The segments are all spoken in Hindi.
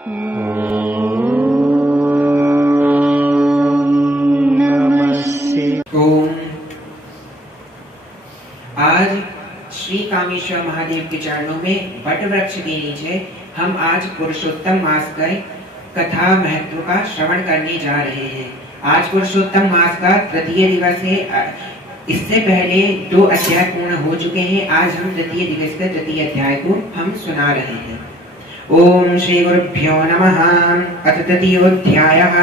आज श्री कामेश्वर महादेव के चरणों में वट वृक्ष के नीचे हम आज पुरुषोत्तम मास का कथा महत्व का श्रवण करने जा रहे हैं। आज पुरुषोत्तम मास का तृतीय दिवस है। इससे पहले 2 अध्याय पूर्ण हो चुके हैं। आज हम तृतीय दिवस का तृतीय अध्याय को हम सुना रहे हैं। ओम श्री गुरुभ्यो नमः। अथ तृतीयोऽध्यायः।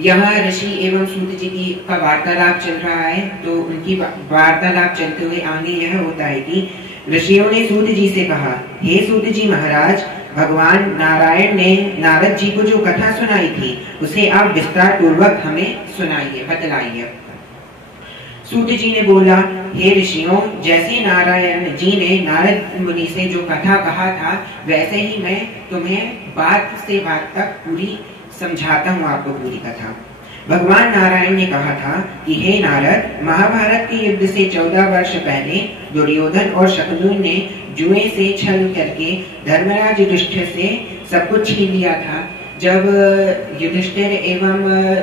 यहाँ ऋषि एवं सूत जी की का वार्तालाप चल रहा है। तो उनकी वार्तालाप चलते हुए आगे यह होता है कि ऋषियों ने सूत जी से कहा, हे सूत जी महाराज, भगवान नारायण ने नारद जी को जो कथा सुनाई थी उसे आप विस्तार पूर्वक हमें सुनाइए, बतलाइए। सूत जी ने बोला, हे ऋषियों, जैसे नारायण जी ने नारद मुनि से जो कथा कहा था वैसे ही मैं तुम्हें बात से बात तक पूरी समझाता हूँ आपको पूरी कथा। भगवान नारायण ने कहा था कि हे नारद, महाभारत के युद्ध से 14 वर्ष पहले दुर्योधन और शकुनी ने जुए से छल करके धर्मराज युधिष्ठिर से सब कुछ छीन लिया था। जब युधिष्ठिर एवं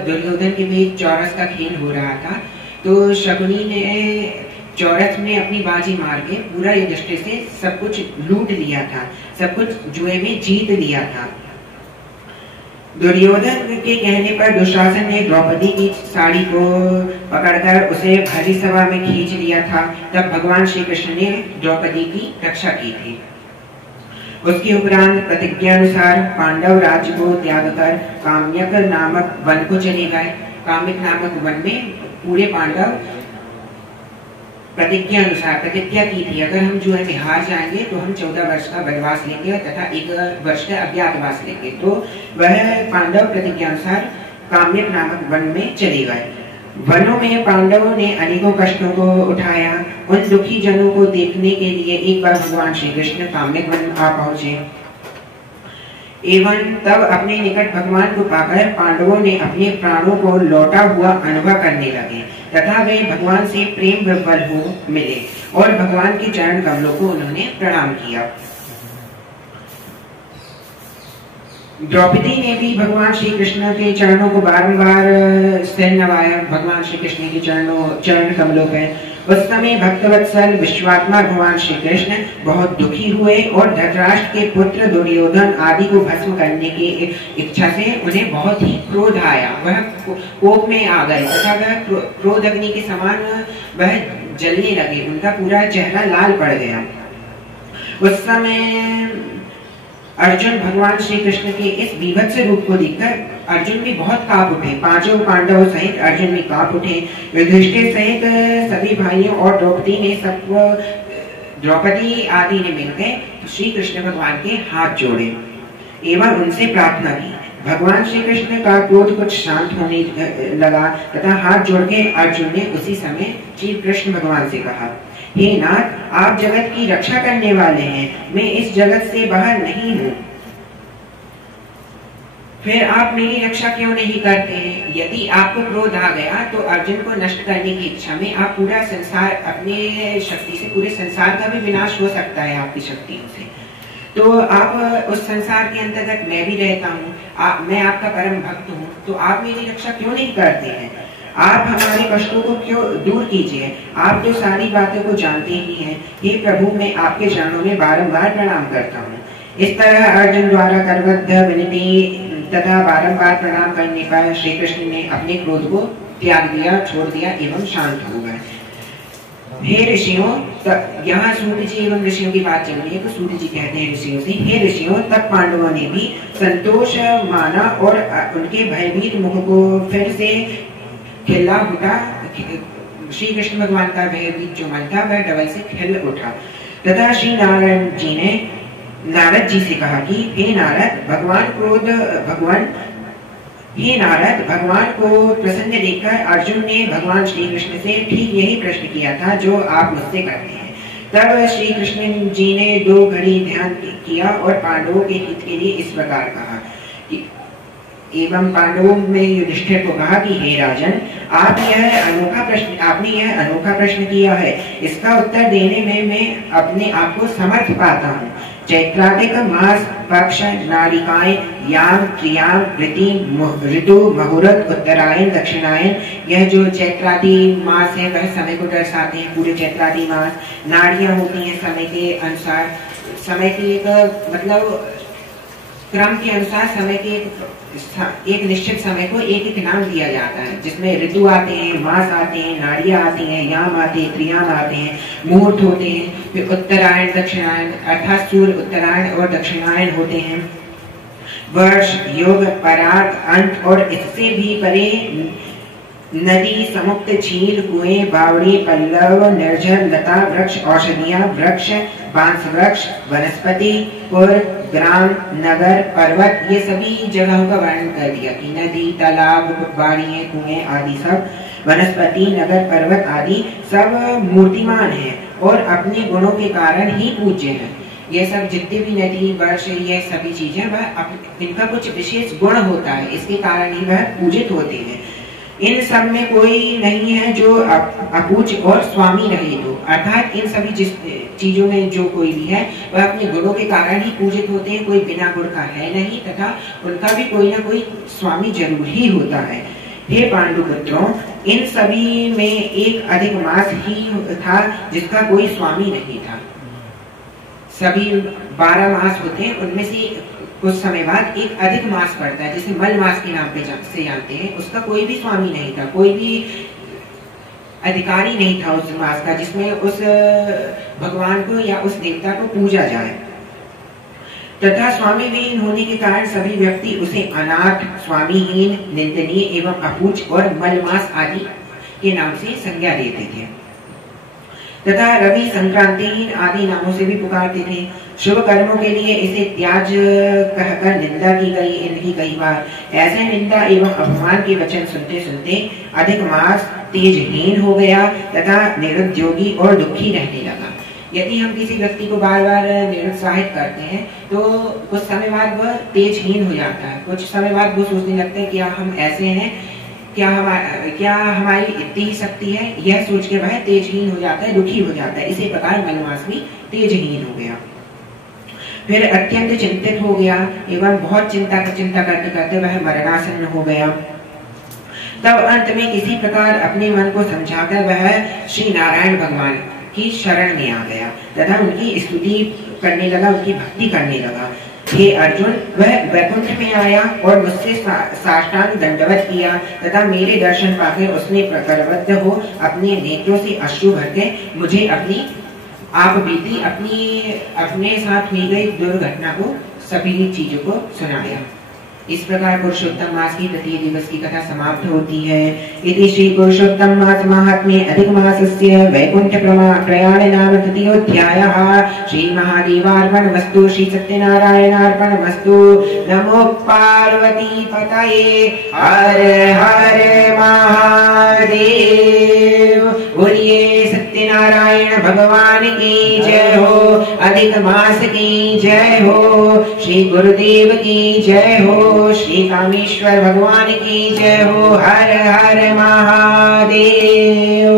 दुर्योधन के बीच चौरस का खेल हो रहा था तो शकुनी ने चौरस में अपनी बाजी मार के पूरा युधिष्ठिर से सब कुछ लूट लिया था, सब कुछ जुए में जीत लिया था। दुर्योधन के कहने पर दुशासन ने द्रौपदी की साड़ी को पकड़कर उसे भरी सभा में खींच लिया था। तब भगवान श्री कृष्ण ने द्रौपदी की रक्षा की थी। उसके उपरांत प्रतिज्ञा अनुसार पांडव राज्य को त्याग कर काम्यक नामक वन को चले गए। काम्यक नामक वन में पूरे पांडव प्रतिज्ञा अनुसार प्रतिज्ञा की थी, अगर हम जुए में हार जाएंगे तो हम 14 वर्ष का वनवास लेंगे तथा 1 वर्ष का अज्ञातवास लेंगे। तो वह पांडव प्रतिज्ञा अनुसार काम्यक नामक वन में चले गए। वनों में पांडवों ने अनेकों कष्टों को उठाया। उन दुखी जनों को देखने के लिए एक बार भगवान श्री कृष्ण काम्यक वन आ पहुंचे एवं तब अपने निकट भगवान को पाकर पांडवों ने अपने प्राणों को लौटा हुआ अनुभव करने लगे तथा वे भगवान से प्रेम विह्वल हो मिले और भगवान के चरण कमलों को उन्होंने प्रणाम किया। द्रौपदी ने भी भगवान श्री कृष्ण के चरणों को बारंबार सिर नवाया भगवान श्री कृष्ण के चरण कमलों पर। उस समय भक्तवत्सल विश्वात्मा भगवान श्री कृष्ण बहुत दुखी हुए और धृतराष्ट्र के पुत्र दुर्योधन आदि को भस्म करने की इच्छा से उन्हें बहुत ही क्रोध आया। वह कोप में आ गए तथा वह क्रोध अग्नि के समान वह जलने लगे। उनका पूरा चेहरा लाल पड़ गया। उस समय अर्जुन भगवान श्री कृष्ण के इस विभत्स रूप को देखकर अर्जुन भी बहुत कांप उठे। 5 पांडवों सहित अर्जुन भी कांप उठे। युधिष्ठिर सहित सभी भाइयों और द्रौपदी आदि ने मिलकर श्री कृष्ण भगवान के हाथ जोड़े एवं उनसे प्रार्थना की। भगवान श्री कृष्ण का क्रोध कुछ शांत होने लगा तथा हाथ जोड़ के अर्जुन ने उसी समय श्री कृष्ण भगवान से कहा, हे नाथ, आप जगत की रक्षा करने वाले हैं। मैं इस जगत से बाहर नहीं हूँ, फिर आप मेरी रक्षा क्यों नहीं करते हैं? यदि आपको क्रोध आ गया तो अर्जुन को नष्ट करने की इच्छा में आप पूरा संसार अपने शक्ति से पूरे संसार का भी विनाश हो सकता है आपकी शक्तियों से। तो आप उस संसार के अंतर्गत मैं भी रहता हूँ, मैं आपका परम भक्त हूँ, तो आप मेरी रक्षा क्यों नहीं करते हैं? आप हमारे कष्टों को क्यों दूर कीजिए? आप जो सारी बातों को जानते ही हैं। हे प्रभु, मैं आपके चरणों में बारंबार प्रणाम करता हूँ। इस तरह अर्जुन द्वारा करबद्ध विनती तथा बारंबार प्रणाम करने पर श्री कृष्ण ने अपने क्रोध को त्याग दिया, छोड़ दिया एवं शांत हो गए। हे ऋषियों, यहाँ सूत जी एवं ऋषियों की बात चल रही है। तो सूत जी कहते हैं ऋषियों से, हे ऋषियों, तब पांडवों ने भी संतोष माना और उनके भयभीत मुख को फिर से खिला उठा। श्री कृष्ण भगवान का भयभीत जो मन था वह डबल से खिल उठा तथा श्री नारायण जी ने नारद जी से कहा कि हे नारद, भगवान को प्रसन्न देखकर अर्जुन ने भगवान श्री कृष्ण से ठीक यही प्रश्न किया था जो आप मुझसे करते हैं। तब श्री कृष्ण जी ने 2 घड़ी ध्यान किया और पांडवों के हित के लिए इस प्रकार कहा कि एवं पांडवों में युधिष्ठिर को कहा कि हे राजन, आपने यह अनोखा प्रश्न किया है। इसका उत्तर देने में मैं अपने आप को समर्थ पाता हूँ। चैत्राधिक मास पक्ष नालिकाएं याम क्रियाम ऋतु मुहूर्त उत्तरायण दक्षिणायन, यह जो चैत्रादि मास है वह समय को दर्शाते हैं। पूरे चैत्रादि मास नाड़ियां होती हैं समय के अनुसार, समय की एक मतलब क्रम के अनुसार समय के एक निश्चित समय को एक एक नाम दिया जाता है, जिसमें ऋतु आते हैं, मास आते हैं, नाड़ियां आती हैं, याम आते हैं, क्रियाम आते हैं, मुहूर्त होते हैं, फिर उत्तरायण दक्षिणायन अर्थात सूर्य उत्तरायण और दक्षिणायन होते हैं, वर्ष योग पराग अंत और इससे भी परे नदी समुक्त झील कुएं बावड़ी पल्लव निर्जल लता वृक्ष औषधियां वृक्ष बांस वृक्ष वनस्पति पुर ग्राम नगर पर्वत, ये सभी जगहों का वर्णन कर दिया कि नदी तालाब बाड़ियां कुएं आदि सब वनस्पति नगर पर्वत आदि सब मूर्तिमान हैं और अपने गुणों के कारण ही पूज्य हैं। ये सब जितने भी नदी वर्ष ये सभी चीजें वह इनका कुछ विशेष गुण होता है, इसके कारण ही वह पूजित होते हैं। इन सब में कोई नहीं है जो अपूज्य और स्वामी रहित हो, अर्थात इन सभी चीजों में जो कोई भी है वह अपने गुणों के कारण ही पूजित होते हैं, कोई बिना गुण का है नहीं, तथा उनका भी कोई ना कोई स्वामी जरूर ही होता है। हे पांडुपुत्रों, इन सभी में एक अधिक मास ही था जिसका कोई स्वामी नहीं था। सभी 12 मास होते हैं, उनमें से कुछ समय बाद एक अधिक मास पड़ता है जिसे मल मास के नाम से जानते हैं, उसका कोई भी स्वामी नहीं था, कोई भी अधिकारी नहीं था उस मास का जिसमें उस भगवान को या उस देवता को पूजा जाए, तथा स्वामी विहीन होने के कारण सभी व्यक्ति उसे अनाथ स्वामीहीन निंदनीय एवं अपूज्य और मलमास आदि के नाम से संज्ञा देते थे, तथा रवि संक्रांतिहीन आदि नामों से भी पुकारते थे। शुभ कर्मों के लिए इसे त्याज कहकर निंदा की गई इनकी कई बार। ऐसे निंदा एवं अपमान के वचन सुनते सुनते अधिक मास तेजहीन हो गया तथा निरुद्योगी और दुखी रहने लगा। यदि हम किसी व्यक्ति को बार बार निरुत्साहित करते हैं तो कुछ समय बाद वह तेजहीन हो जाता है, कुछ समय बाद वो सोचने लगते हैं क्या हम ऐसे हैं, क्या हमारी इतनी ही शक्ति है, यह सोच के वह तेजहीन हो जाता है, दुखी हो जाता है। इसी प्रकार मलमास भी तेजहीन हो गया, फिर अत्यंत चिंतित हो गया एवं बहुत चिंता करते करते वह मरणासन्न हो गया। तब अंत में किसी प्रकार अपने मन को समझाकर वह श्री नारायण भगवान की शरण में आ गया तथा उनकी स्तुति करने लगा, उनकी भक्ति करने लगा। हे अर्जुन, वह वैकुंठ में आया और मुझसे साष्टांग दंडवत किया तथा मेरे दर्शन पाकर उसने प्रकटबद्ध हो अपने नेत्रों से अश्रु भर के मुझे अपनी आप बीती अपने साथ हुई गई दुर्घटना को सभी चीजों को सुनाया। इस प्रकार पुरुषोत्तम मास की तृतीय दिवस की कथा समाप्त होती है। इति श्री पुरुषोत्तम मास महात्म्ये अधिक मासस्य वैकुंठ प्रयाण नाम तृतीयोऽध्यायः। श्री महादेवार्पणमस्तु, श्री सत्यनारायणार्पणमस्तु। नमो पार्वती पतये, हर हर महादेव। बोलिए सत्यनारायण भगवान की जय हो, अधिक मास की जय हो, श्री गुरुदेव की जय हो, श्री कामेश्वर भगवान की जय हो। हर हर महादेव।